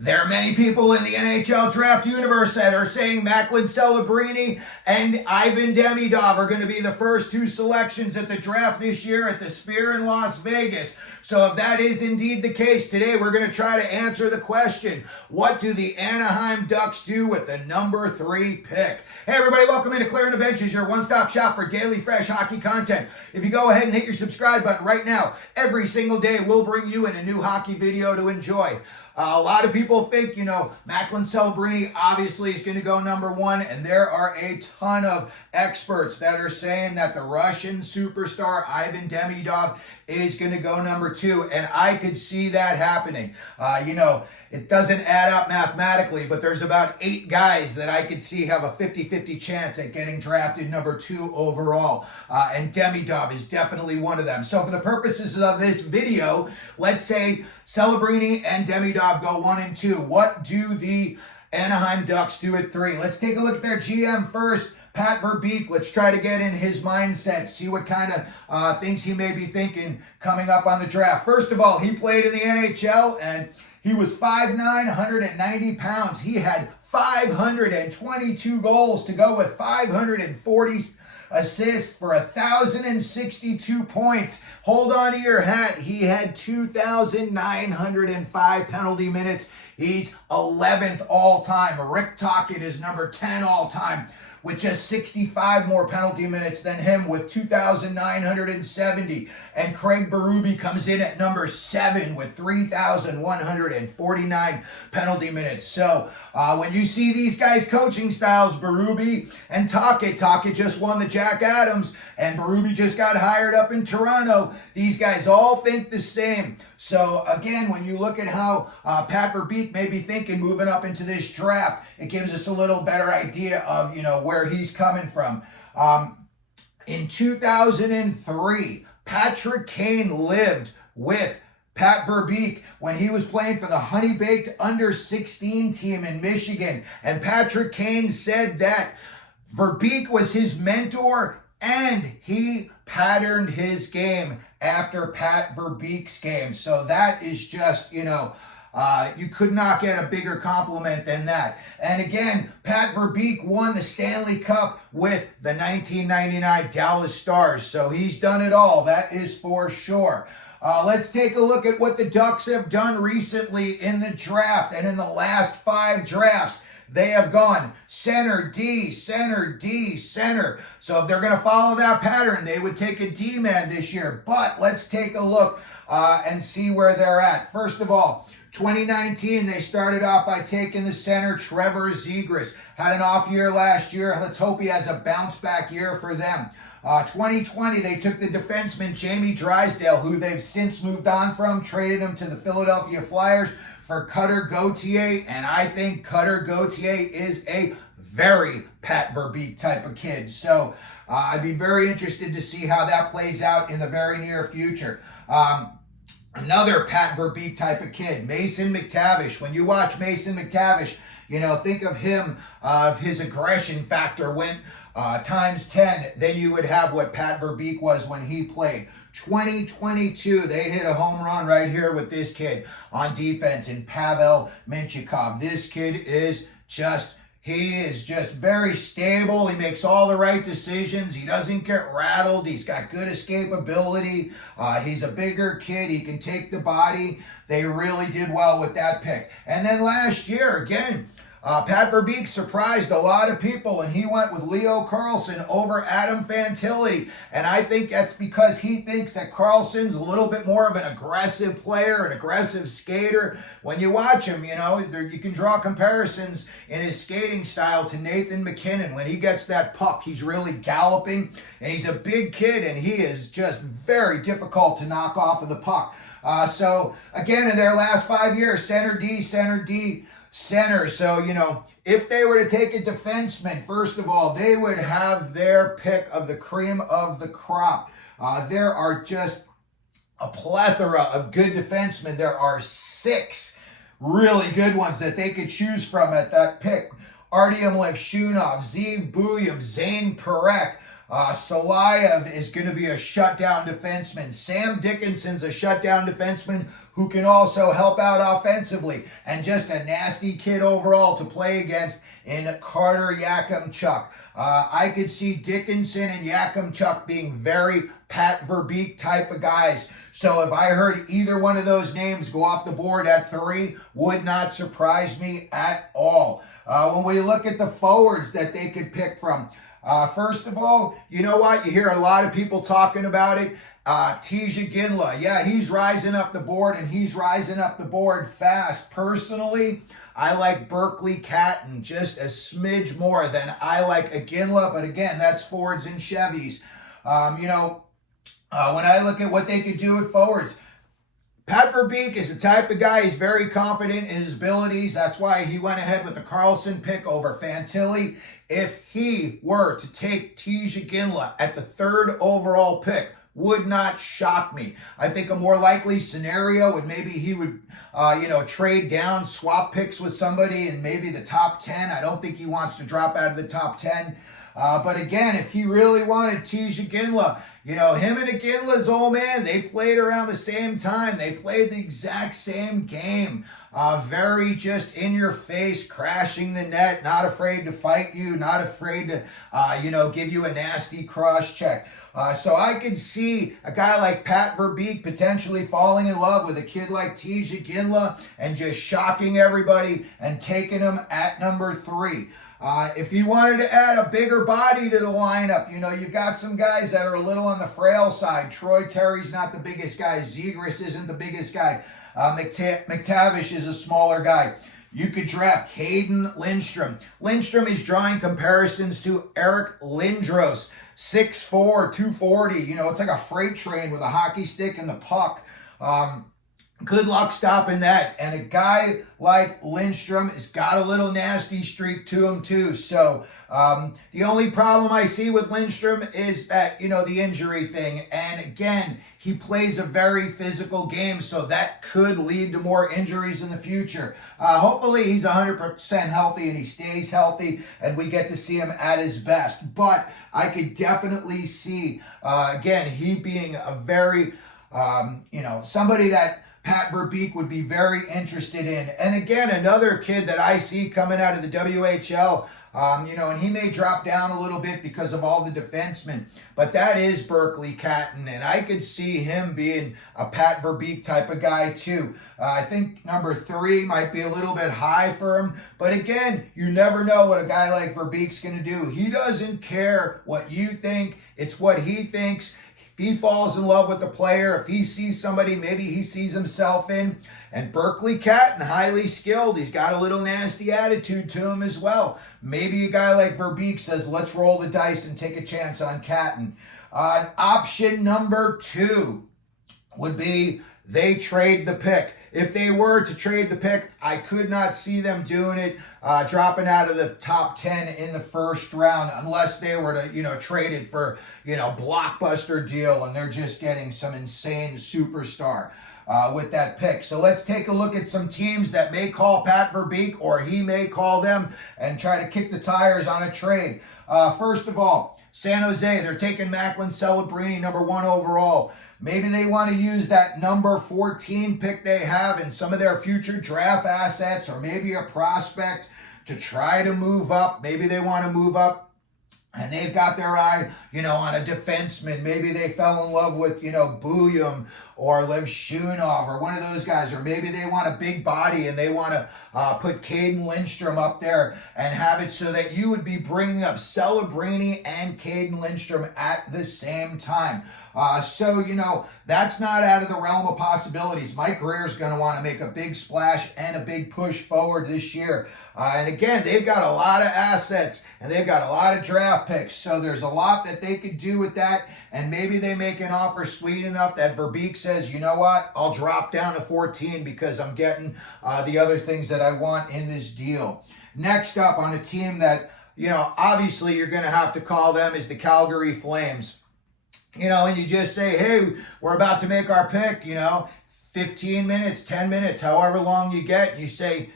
There are many people in the NHL draft universe that are saying Macklin Celebrini and Ivan Demidov are going to be the first two selections at the draft this year at the Sphere in Las Vegas. So if that is indeed the case, today we're going to try to answer the question, what do the Anaheim Ducks do with the number 3 pick? Hey everybody, welcome into Clearing the Benches, your one-stop shop for daily fresh hockey content. If you go ahead and hit your subscribe button right now, every single day we'll bring you in a new hockey video to enjoy. A lot of people think, Macklin Celebrini obviously is going to go number 1, and there are a ton of experts that are saying that the Russian superstar Ivan Demidov is going to go number 2, and I could see that happening. It doesn't add up mathematically, but there's about 8 guys that I could see have a 50-50 chance at getting drafted number 2 overall, and Demidov is definitely one of them. So for the purposes of this video, let's say Celebrini and Demidov go 1 and 2. What do the Anaheim Ducks do at 3? Let's take a look at their GM first, Pat Verbeek. Let's try to get in his mindset, see what kind of things he may be thinking coming up on the draft. First of all, he played in the NHL, and he was 5'9", 190 pounds. He had 522 goals to go with 540 assists for 1,062 points. Hold on to your hat. He had 2,905 penalty minutes. He's 11th all-time. Rick Tocchet is number 10 all-time with just 65 more penalty minutes than him with 2,970. And Craig Berube comes in at number 7 with 3,149 penalty minutes. So when you see these guys' coaching styles, Berube and Tocchet just won the Jack Adams, and Berube just got hired up in Toronto. These guys all think the same. So again, when you look at how Pat Verbeek may be thinking moving up into this draft, it gives us a little better idea of, where he's coming from. In 2003, Patrick Kane lived with Pat Verbeek when he was playing for the Honey Baked Under-16 team in Michigan. And Patrick Kane said that Verbeek was his mentor and he patterned his game after Pat Verbeek's game. So that is just, you could not get a bigger compliment than that. And again, Pat Verbeek won the Stanley Cup with the 1999 Dallas Stars. So he's done it all. That is for sure. Let's take a look at what the Ducks have done recently in the draft. And in the last 5 drafts, they have gone center, D, center, D, center. So if they're going to follow that pattern, they would take a D-man this year. But let's take a look and see where they're at. First of all, 2019, they started off by taking the center, Trevor Zegras. Had an off year last year. Let's hope he has a bounce back year for them. 2020, they took the defenseman, Jamie Drysdale, who they've since moved on from, traded him to the Philadelphia Flyers for Cutter Gauthier, and I think Cutter Gauthier is a very Pat Verbeek type of kid. So I'd be very interested to see how that plays out in the very near future. Another Pat Verbeek type of kid, Mason Mactavish. When you watch Mason Mactavish, think of him, his aggression factor went times 10. Then you would have what Pat Verbeek was when he played. 2022, they hit a home run right here with this kid on defense in Pavel Mintyukov. This kid is just very stable. He makes all the right decisions. He doesn't get rattled. He's got good escapability. He's a bigger kid. He can take the body. They really did well with that pick. And then last year, again, Pat Verbeek surprised a lot of people, and he went with Leo Carlsson over Adam Fantilli. And I think that's because he thinks that Carlson's a little bit more of an aggressive player, an aggressive skater. When you watch him, you can draw comparisons in his skating style to Nathan MacKinnon. When he gets that puck, he's really galloping, and he's a big kid, and he is just very difficult to knock off of the puck. So, again, in their last 5 years, center D, center D, center. So, if they were to take a defenseman, first of all, they would have their pick of the cream of the crop. There are just a plethora of good defensemen. There are 6 really good ones that they could choose from at that pick. Artyem, Levshunov, Zeev Buium, Zayne Parekh, Silayev is going to be a shutdown defenseman. Sam Dickinson's a shutdown defenseman who can also help out offensively. And just a nasty kid overall to play against in Carter Yakemchuck. I could see Dickinson and Yakemchuck being very Pat Verbeek type of guys. So if I heard either one of those names go off the board at 3, would not surprise me at all. When we look at the forwards that they could pick from, first of all, you know what? You hear a lot of people talking about it. Tij Iginla, yeah, he's rising up the board, and he's rising up the board fast. Personally, I like Berkly Catton just a smidge more than I like Iginla, but again, that's Fords and Chevys. When I look at what they could do at forwards, Pat Verbeek is the type of guy, he's very confident in his abilities. That's why he went ahead with the Carlsson pick over Fantilli. If he were to take Tij Iginla at the 3rd overall pick, would not shock me. I think a more likely scenario would maybe he would, trade down, swap picks with somebody in maybe the top 10. I don't think he wants to drop out of the top 10. But again, if he really wanted Tij Iginla, him and Iginla's old man, they played around the same time. They played the exact same game. Very just in your face, crashing the net, not afraid to fight you, not afraid to, give you a nasty cross check. So I could see a guy like Pat Verbeek potentially falling in love with a kid like Tij Iginla and just shocking everybody and taking him at number 3. If you wanted to add a bigger body to the lineup, you've got some guys that are a little on the frail side. Troy Terry's not the biggest guy. Zegras isn't the biggest guy. Mactavish is a smaller guy. You could draft Catden Lindstrom. Lindstrom is drawing comparisons to Eric Lindros, 6'4", 240. It's like a freight train with a hockey stick and the puck. Good luck stopping that. And a guy like Lindstrom has got a little nasty streak to him too. So the only problem I see with Lindstrom is that, the injury thing. And again, he plays a very physical game, so that could lead to more injuries in the future. Hopefully he's 100% healthy and he stays healthy and we get to see him at his best. But I could definitely see, again, he being a very, somebody that Pat Verbeek would be very interested in. And again, another kid that I see coming out of the WHL, and he may drop down a little bit because of all the defensemen, but that is Berkly Catton, and I could see him being a Pat Verbeek type of guy too. I think number 3 might be a little bit high for him, but again, you never know what a guy like Verbeek's going to do. He doesn't care what you think, it's what he thinks. If he falls in love with the player, if he sees somebody maybe he sees himself in, and Berkly Catton, highly skilled, he's got a little nasty attitude to him as well. Maybe a guy like Verbeek says, let's roll the dice and take a chance on Catton. Option number 2 would be they trade the pick. If they were to trade the pick, I could not see them doing it, dropping out of the top 10 in the first round, unless they were to, trade it for, blockbuster deal and they're just getting some insane superstar with that pick. So let's take a look at some teams that may call Pat Verbeek, or he may call them and try to kick the tires on a trade. First of all, San Jose, they're taking Macklin Celebrini, number 1 overall. Maybe they want to use that number 14 pick they have in some of their future draft assets, or maybe a prospect to try to move up. Maybe they want to move up and they've got their eye, on a defenseman. Maybe they fell in love with, Buium or Levshunov or one of those guys. Or maybe they want a big body and they want to put Catden Lindstrom up there and have it so that you would be bringing up Celebrini and Catden Lindstrom at the same time. That's not out of the realm of possibilities. Mike Greer's going to want to make a big splash and a big push forward this year. And again, they've got a lot of assets and they've got a lot of draft picks. So there's a lot that they could do with that. And maybe they make an offer sweet enough that Verbeek says, you know what, I'll drop down to 14 because I'm getting the other things that I want in this deal. Next up on a team that, obviously you're going to have to call them is the Calgary Flames. And you just say, hey, we're about to make our pick, 15 minutes, 10 minutes, however long you get. And you say,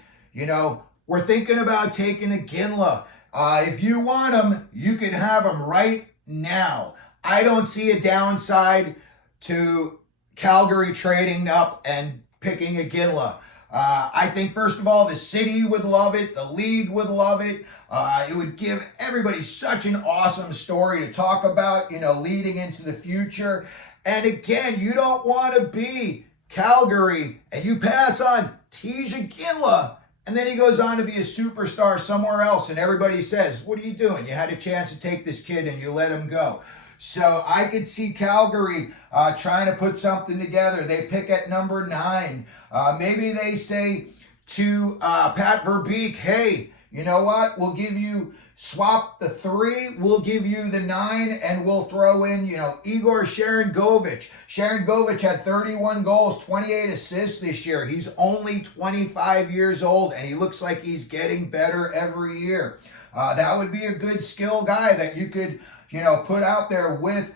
we're thinking about taking Iginla. If you want him, you can have him right now, I don't see a downside to Calgary trading up and picking Iginla. I think, first of all, the city would love it. The league would love it. It would give everybody such an awesome story to talk about, leading into the future. And again, you don't want to be Calgary and you pass on Tij Iginla, and then he goes on to be a superstar somewhere else, and everybody says, what are you doing? You had a chance to take this kid and you let him go. So I could see Calgary trying to put something together. They pick at number 9. Maybe they say to Pat Verbeek, hey, you know what? We'll give you, swap the 3, we'll give you the 9, and we'll throw in, Igor Sharangovich. Sharangovich had 31 goals, 28 assists this year. He's only 25 years old, and he looks like he's getting better every year. That would be a good skill guy that you could, put out there with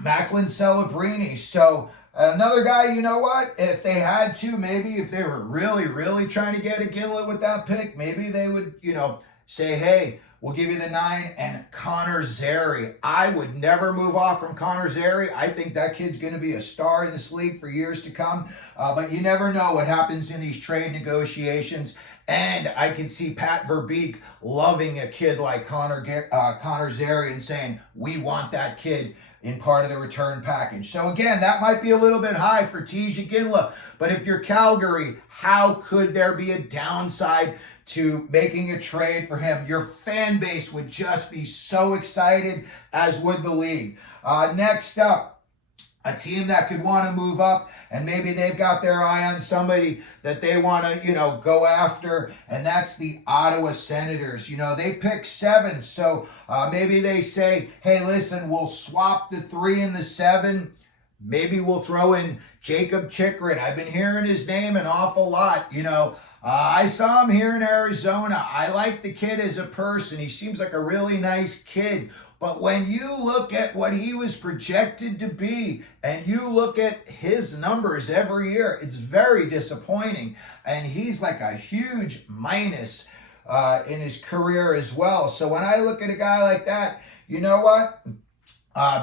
Macklin Celebrini. So another guy, you know what? If they had to, maybe if they were really, really trying to get Iginla with that pick, maybe they would, say, hey, we'll give you the 9 and Connor Zary. I would never move off from Connor Zary. I think that kid's going to be a star in this league for years to come. But you never know what happens in these trade negotiations. And I can see Pat Verbeek loving a kid like Connor Zary and saying, we want that kid in part of the return package. So again, that might be a little bit high for Tij Iginla. But if you're Calgary, how could there be a downside to making a trade for him? Your fan base would just be so excited, as would the league. Next up, a team that could want to move up, and maybe they've got their eye on somebody that they want to, go after, and that's the Ottawa Senators. They pick 7, so maybe they say, hey, listen, we'll swap the 3 and the 7. Maybe we'll throw in Jakob Chychrun. I've been hearing his name an awful lot, I saw him here in Arizona. I like the kid as a person. He seems like a really nice kid. But when you look at what he was projected to be, and you look at his numbers every year, it's very disappointing. And he's like a huge minus in his career as well. So when I look at a guy like that, you know what?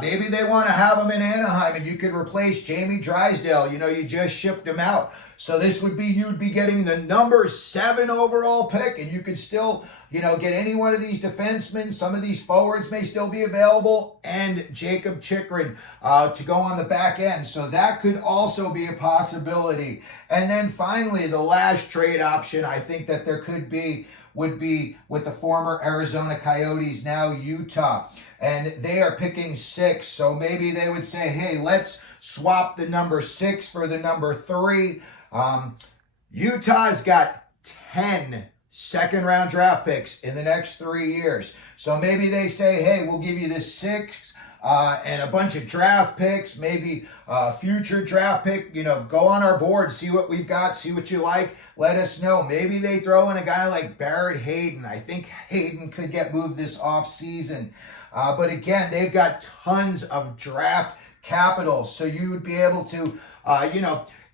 Maybe they want to have him in Anaheim, and you could replace Jamie Drysdale. You just shipped him out. So this would be, you'd be getting the number 7 overall pick, and you could still, get any one of these defensemen. Some of these forwards may still be available, and Jakob Chychrun to go on the back end. So that could also be a possibility. And then finally, the last trade option I think that there could be would be with the former Arizona Coyotes, now Utah. And they are picking 6. So maybe they would say, hey, let's swap the number 6 for the number 3. Utah's got 10 second-round draft picks in the next 3 years. So maybe they say, hey, we'll give you this 6 and a bunch of draft picks, maybe a future draft pick. Go on our board, see what we've got, see what you like, let us know. Maybe they throw in a guy like Barrett Hayden. I think Hayden could get moved this offseason. But again, they've got tons of draft capital. So you would be able to,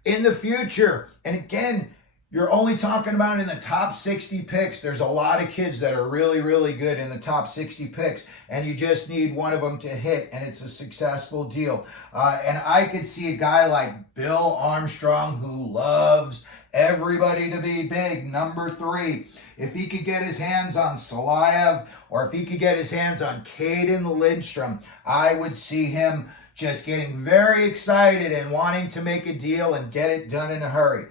in the future, and again, you're only talking about in the top 60 picks. There's a lot of kids that are really, really good in the top 60 picks, and you just need one of them to hit, and it's a successful deal. And I could see a guy like Bill Armstrong, who loves everybody to be big, number 3. If he could get his hands on Silayev, or if he could get his hands on Catden Lindstrom, I would see him just getting very excited and wanting to make a deal and get it done in a hurry.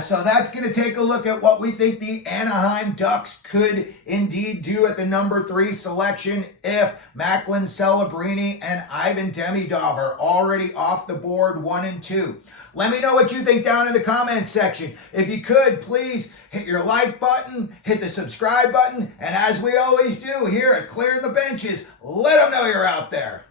So that's going to take a look at what we think the Anaheim Ducks could indeed do at the number 3 selection if Macklin Celebrini and Ivan Demidov are already off the board 1 and 2. Let me know what you think down in the comments section. If you could, please hit your like button, hit the subscribe button, and as we always do here at Clearing the Benches, let them know you're out there.